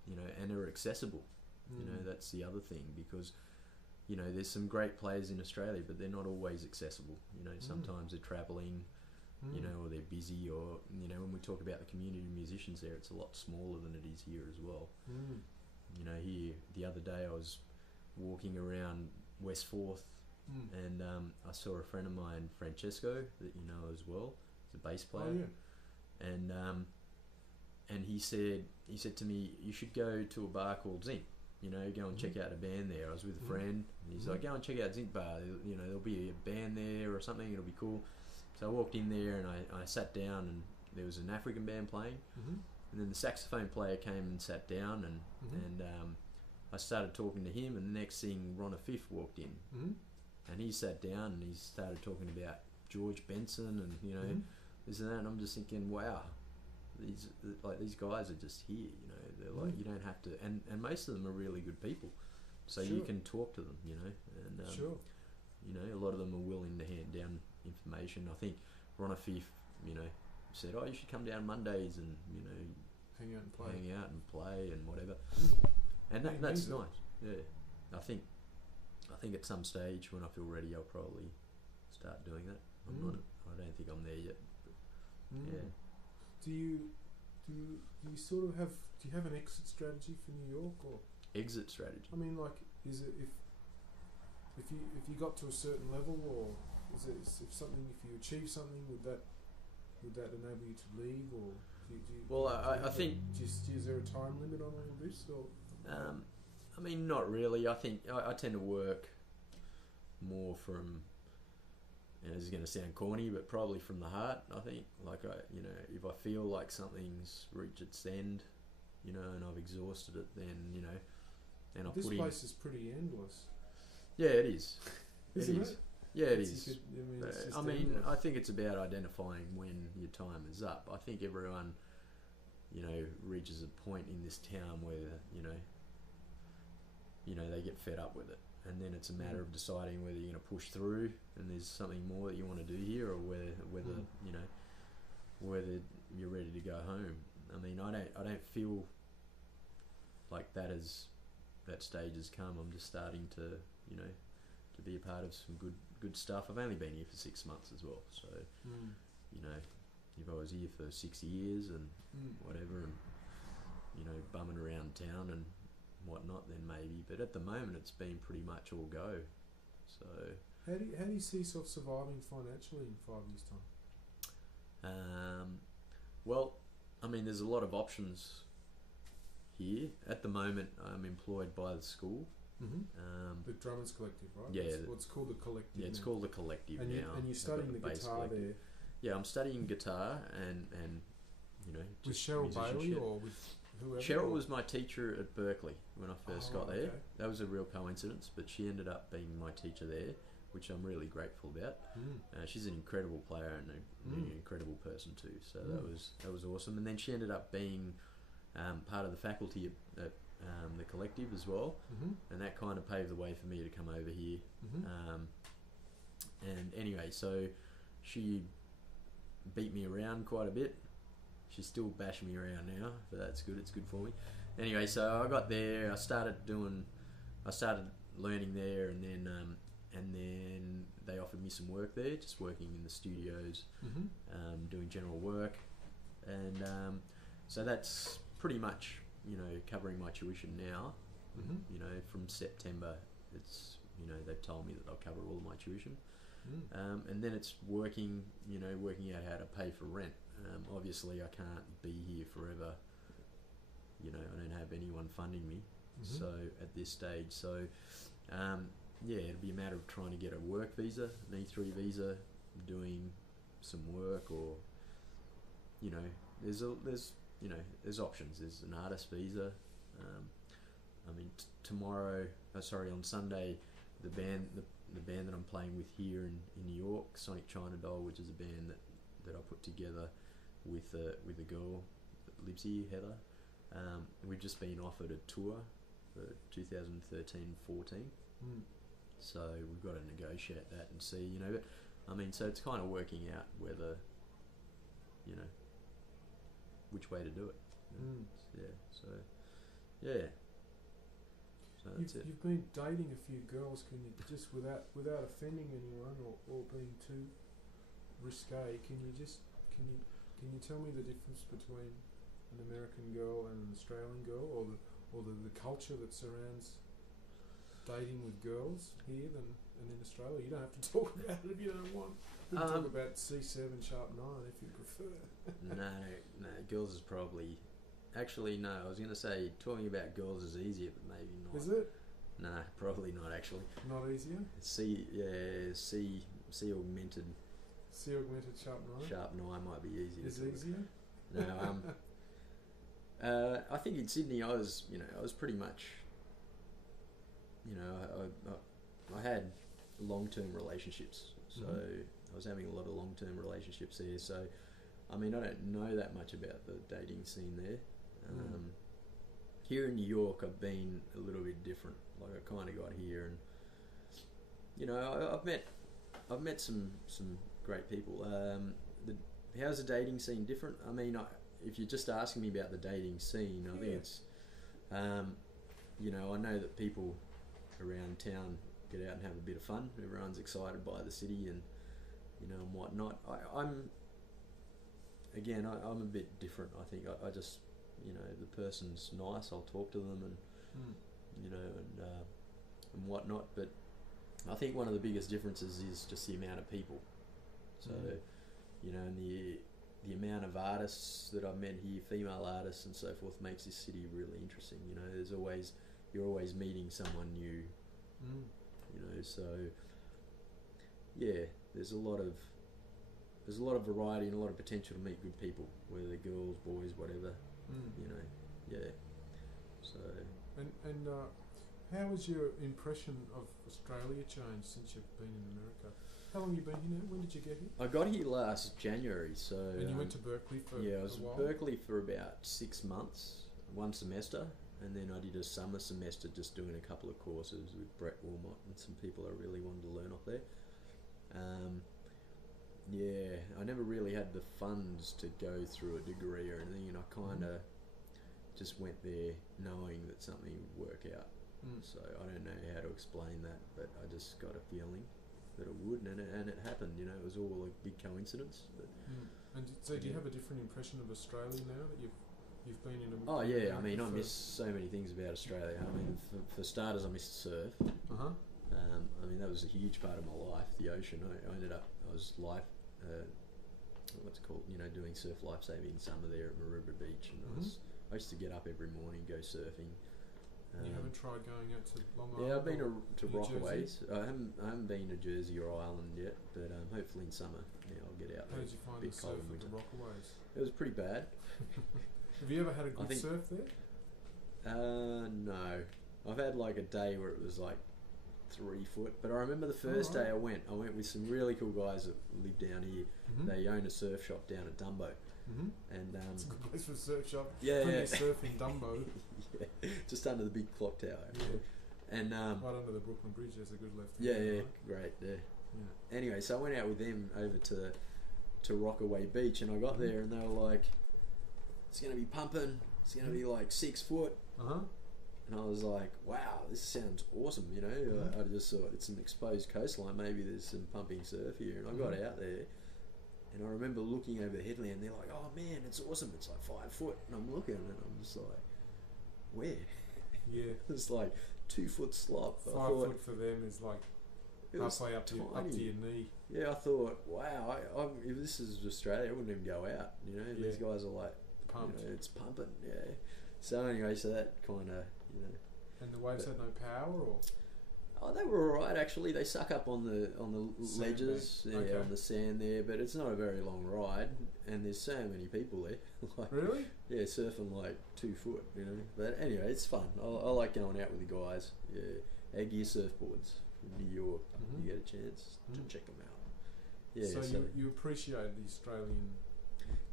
you know, and are accessible. You know, that's the other thing, because, you know, there's some great players in Australia, but they're not always accessible. You know, sometimes they're travelling, you know, or they're busy, or, you know, when we talk about the community musicians there, it's a lot smaller than it is here as well. You know, here, the other day I was walking around West Forth and I saw a friend of mine, Francesco, that you know as well. He's a bass player. Oh, yeah. And he said to me, you should go to a bar called Zinc. You know, go and check out a band there. I was with a friend, and he's like, go and check out Zinc Bar. You know, there'll be a band there or something. It'll be cool. So I walked in there and I sat down, and there was an African band playing. And then the saxophone player came and sat down, and I started talking to him, and the next thing, Ron Fifth walked in. And he sat down and he started talking about George Benson and, you know, this and that. And I'm just thinking, wow, these guys are just here, you know. They're like, you don't have to, and most of them are really good people, so you can talk to them, you know, and you know, a lot of them are willing to hand down information. I think Ron Fifth, you know, said, oh, you should come down Mondays and, you know, hang out and play and whatever. And that's nice. Yeah, I think at some stage when I feel ready, I'll probably start doing that. I don't think I'm there yet, but yeah. Do you sort of have, do you have an exit strategy for New York, or exit strategy? I mean, like, is it if you got to a certain level, or is it if you achieve something, would that enable you to leave, or I think is there a time limit on all of this, or? I mean, not really. I think I tend to work more from, and this is going to sound corny, but probably from the heart. I think, like, you know, if I feel like something's reached its end, you know, and I've exhausted it, then, you know, and I put in. This place is pretty endless. Yeah, it is. Isn't it? Yeah, it is. I mean, I think it's about identifying when your time is up. I think everyone, you know, reaches a point in this town where, you know, they get fed up with it. And then it's a matter of deciding whether you're going to push through and there's something more that you want to do here, or whether you know, whether you're ready to go home. I mean, I don't feel like that stage has come. I'm just starting to, you know, to be a part of some good stuff. I've only been here for 6 months as well, so you know, if I was here for 6 years and whatever, and, you know, bumming around town and whatnot, then maybe. But at the moment, it's been pretty much all go. So how do you see yourself surviving financially in 5 years' time? Well, I mean, there's a lot of options here. At the moment, I'm employed by the school. The Drummers Collective, right? Yeah. It's called the Collective. Yeah, it's called the Collective and now. And you're studying the guitar there. Yeah, I'm studying guitar and you know, with Cheryl Bailey or with whoever? Cheryl was my teacher at Berklee when I first got there. Okay. That was a real coincidence, but she ended up being my teacher there, which I'm really grateful about. She's an incredible player and an incredible person too. So that was awesome. And then she ended up being part of the faculty at the Collective as well, and that kind of paved the way for me to come over here. And anyway, so she beat me around quite a bit. She's still bashing me around now, but that's good. It's good for me. Anyway, so I got there. I started learning there, and then they offered me some work there, just working in the studios, doing general work, and so that's pretty much, you know, covering my tuition now. You know, from September, it's, you know, they've told me that they'll cover all of my tuition, and then it's working out how to pay for rent. Obviously, I can't be here forever. You know, I don't have anyone funding me, so at this stage, so yeah, it'll be a matter of trying to get a work visa, an E3 visa, doing some work, or, you know, there's options. There's an artist visa. I mean, on Sunday, the band that I'm playing with here in New York, Sonic China Doll, which is a band that I put together with a girl that lives here, Heather. We've just been offered a tour for 2013-14. So we've got to negotiate that and see, you know. But I mean, so it's kind of working out whether, you know, which way to do it. Yeah. So yeah. So that's it. You've been dating a few girls. Can you just, without offending anyone or being too risque, can you tell me the difference between an American girl and an Australian girl, or the culture that surrounds dating with girls here and in Australia? You don't have to talk about it if you don't want. We can talk about C7 sharp 9 if you prefer. No, girls is probably... Actually, no, I was going to say talking about girls is easier, but maybe not. Is it? No, probably not actually. Not easier? C augmented. C augmented sharp 9? Sharp 9 might be easier. Is easier? No, I think in Sydney I was pretty much, you know, I had long-term relationships, so I was having a lot of long-term relationships there, so I mean, I don't know that much about the dating scene there. Here in New York, I've been a little bit different. Like, I kind of got here, and, you know, I've met some great people. How's the dating scene different? I mean, if you're just asking me about the dating scene, I think it's, you know, I know that people around town get out and have a bit of fun. Everyone's excited by the city and, you know, and whatnot. I'm a bit different. I think I just, you know, the person's nice, I'll talk to them and, you know, and whatnot. But I think one of the biggest differences is just the amount of people. So, you know, and the amount of artists that I've met here, female artists and so forth, makes this city really interesting. You know, you're always meeting someone new. You know, so yeah, there's a lot of variety and a lot of potential to meet good people, whether they're girls, boys, whatever. You know, yeah. So. And how has your impression of Australia changed since you've been in America? How long have you been here now? When did you get here? I got here last January, so... And you went to Berklee for a while? Yeah, I was at Berklee for about 6 months, one semester, and then I did a summer semester just doing a couple of courses with Brett Wilmot and some people I really wanted to learn off there. Yeah, I never really had the funds to go through a degree or anything, and I kind of just went there knowing that something would work out. So I don't know how to explain that, but I just got a feeling that it would, and it happened. You know, it was all a big coincidence. But And so, do you have a different impression of Australia now that you've been in? Oh yeah, I mean, I miss so many things about Australia. I mean, for starters, I miss the surf. I mean, that was a huge part of my life. The ocean. I was what's it called? You know, doing surf lifesaving in summer there at Maroubra Beach, and I used to get up every morning, go surfing. You haven't tried going out to Long Island? Yeah, I've been to Rockaways. I haven't been to Jersey or Ireland yet, but hopefully in summer, I'll get out. How did you find the surf at the Rockaways? It was pretty bad. Have you ever had a good surf there? No. I've had like a day where it was like 3 foot, but I remember the first day I went with some really cool guys that live down here. They own a surf shop down at Dumbo. And it's a good place for a surf shop. Yeah, surf in Dumbo. Yeah, just under the big clock tower. Actually. And right under the Brooklyn Bridge, there's a good left. Yeah, great. Yeah. Anyway, so I went out with them over to to Rockaway Beach, and I got there and they were like, it's going to be pumping, it's going to be like 6 foot. And I was like, wow, this sounds awesome, you know. I just thought it's an exposed coastline, maybe there's some pumping surf here. And I got out there, and I remember looking over the headland, and they're like, oh man, it's awesome, it's like 5 foot. And I'm looking, and I'm just like, where? Yeah. It's like 2 foot slop. 5 foot for them is like halfway up to your knee. Yeah, I thought, wow, if this is Australia, I wouldn't even go out, you know. These guys are like, pumped. You know, it's pumping, yeah. So anyway, so that kind of, you know. And the waves had no power, or? Oh, they were alright actually. They suck up on the ledges, on the sand there, but it's not a very long ride, and there's so many people there. Like, really? Yeah, surfing like 2 foot, you know. But anyway, it's fun. I like going out with the guys. Yeah, Aggie surfboards from New York. You get a chance to check them out. Yeah. So you appreciate the Australian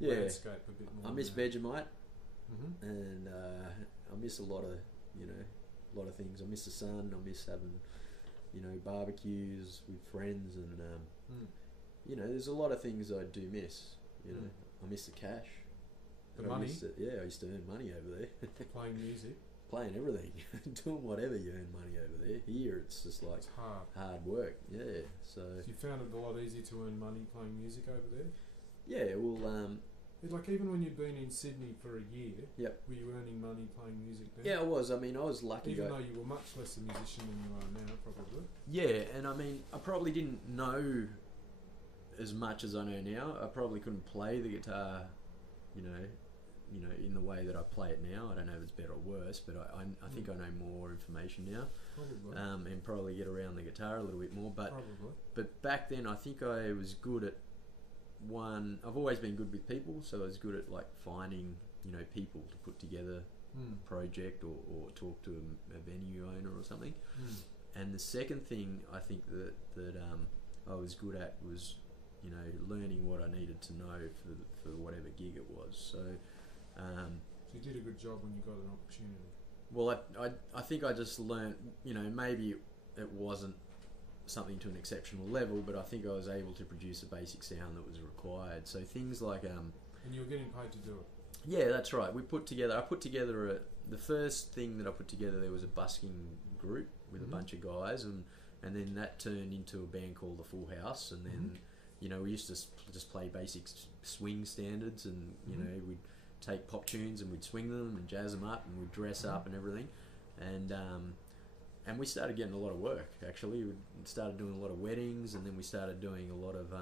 landscape a bit more. I miss Vegemite, and I miss a lot of things. I miss the sun. I miss having, you know, barbecues with friends, and you know, there's a lot of things I do miss. You know, I miss the cash. The money. I used to earn money over there. Playing music. Playing everything, doing whatever, you earn money over there. Here, it's just like it's hard work. Yeah. So you found it a lot easier to earn money playing music over there. Yeah. Well. Like even when you'd been in Sydney for a year, were you earning money playing music there? Yeah, I was. I mean, I was lucky. Even though you were much less a musician than you are now, probably. Yeah, and I mean, I probably didn't know as much as I know now. I probably couldn't play the guitar, you know, in the way that I play it now. I don't know if it's better or worse, but I think I know more information now. Probably. And probably get around the guitar a little bit more. But probably. But back then, I think I was good at I've always been good with people, so I was good at like finding, you know, people to put together a project or talk to a venue owner or something. And the second thing I think that I was good at was, you know, learning what I needed to know for whatever gig it was. So you did a good job when you got an opportunity. Well, I think I just learned, you know, maybe it wasn't something to an exceptional level, but I think I was able to produce a basic sound that was required. So things like and you were getting paid to do it. Yeah, that's right. I put together the first thing that I put together. There was a busking group with a bunch of guys, and then that turned into a band called the Full House, and then you know, we used to just play basic swing standards, and you know, we'd take pop tunes and we'd swing them and jazz them up, and we'd dress up and everything, and we started getting a lot of work. Actually, we started doing a lot of weddings, and then we started doing a lot of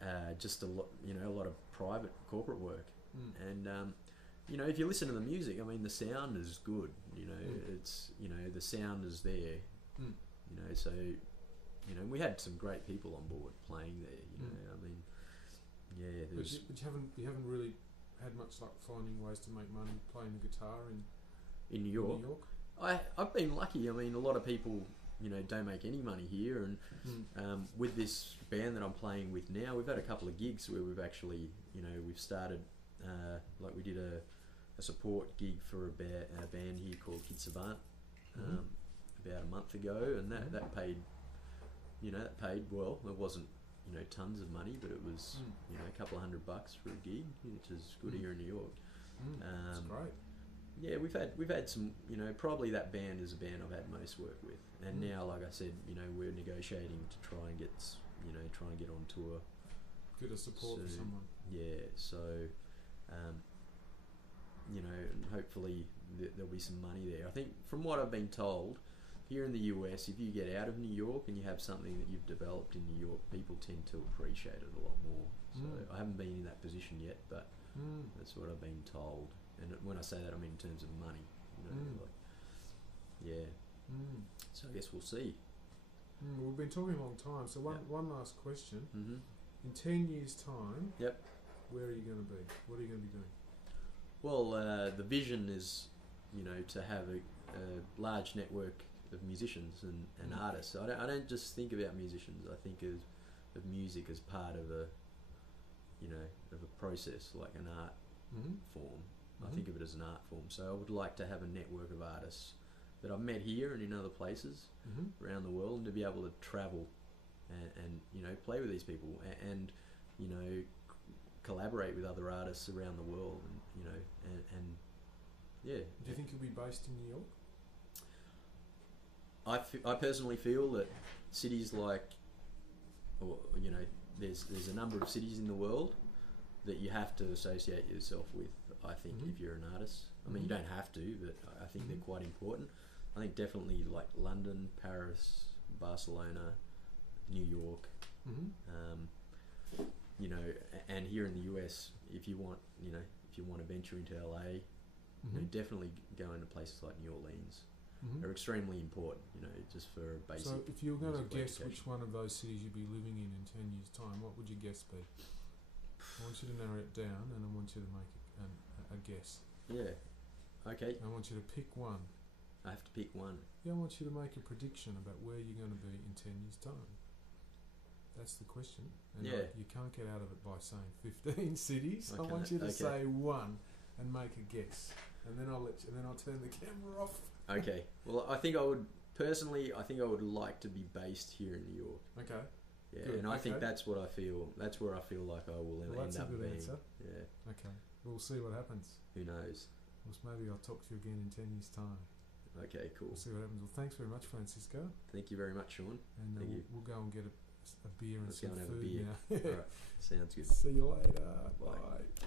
a lot of private corporate work. And you know, if you listen to the music, I mean, the sound is good. You know, it's, you know, the sound is there. You know, so you know, we had some great people on board playing there. You know, I mean, yeah. But you haven't really had much luck finding ways to make money playing the guitar in New York. I've been lucky. I mean, a lot of people, you know, don't make any money here, and with this band that I'm playing with now, we've had a couple of gigs where we've actually, you know, we've started, like we did a support gig for a band here called Kid Savant about a month ago, and that paid, you know, well. It wasn't, you know, tons of money, but it was, you know, a couple of $100 for a gig, which is good here in New York. That's great. Yeah, we've had some, you know, probably that band is a band I've had most work with, and now, like I said, you know, we're negotiating to try and get on tour. Get a support for someone. Yeah, so, you know, and hopefully there'll be some money there. I think from what I've been told, here in the US, if you get out of New York and you have something that you've developed in New York, people tend to appreciate it a lot more. So I haven't been in that position yet, but that's what I've been told. And when I say that, I mean in terms of money. You know, like, yeah. So I guess we'll see. We've been talking a long time. So one last question. In 10 years' time, where are you going to be? What are you going to be doing? Well, the vision is, you know, to have a large network of musicians and artists. I don't just think about musicians. I think of music as part of a, you know, of a process, like an art form. I think of it as an art form. So I would like to have a network of artists that I've met here and in other places around the world, and to be able to travel and you know, play with these people and you know, collaborate with other artists around the world, and you know, and yeah. Do you think you'll be based in New York? I personally feel that cities like, or you know, there's a number of cities in the world that you have to associate yourself with. I think Mhm. if you're an artist, I mean, you don't have to, but I think they're Mhm. quite important. I think definitely like London, Paris, Barcelona, New York. Mm-hmm. You know, and here in the US, if you want to venture into LA, you know, definitely go into places like New Orleans. Mm-hmm. They're extremely important, you know, just for basic. So if you were going to musical guess education. which one of those cities you'd be living in 10 years' time, what would your guess be? I want you to narrow it down, and I want you to make a guess. Yeah. Okay. I want you to pick one. I have to pick one. Yeah, I want you to make a prediction about where you're going to be in 10 years' time. That's the question. And Yeah. you can't get out of it by saying 15 cities. I Okay, want you to okay. say one and make a guess. And then I'll turn the camera off. Okay. Well, I think I would like to be based here in New York. Okay. Yeah, Good, and I think okay. that's where I feel like I will Well, end that's a up good being. answer. Yeah. Okay. We'll see what happens. Who knows? Maybe I'll talk to you again in 10 years' time. Okay. Cool. We'll see what happens. Well, thanks very much, Francisco. Thank you very much, Sean. And Thank you. we'll go and get a beer and Let's go some and have a food beer. now. All right. Sounds good. See you later. Bye. Bye.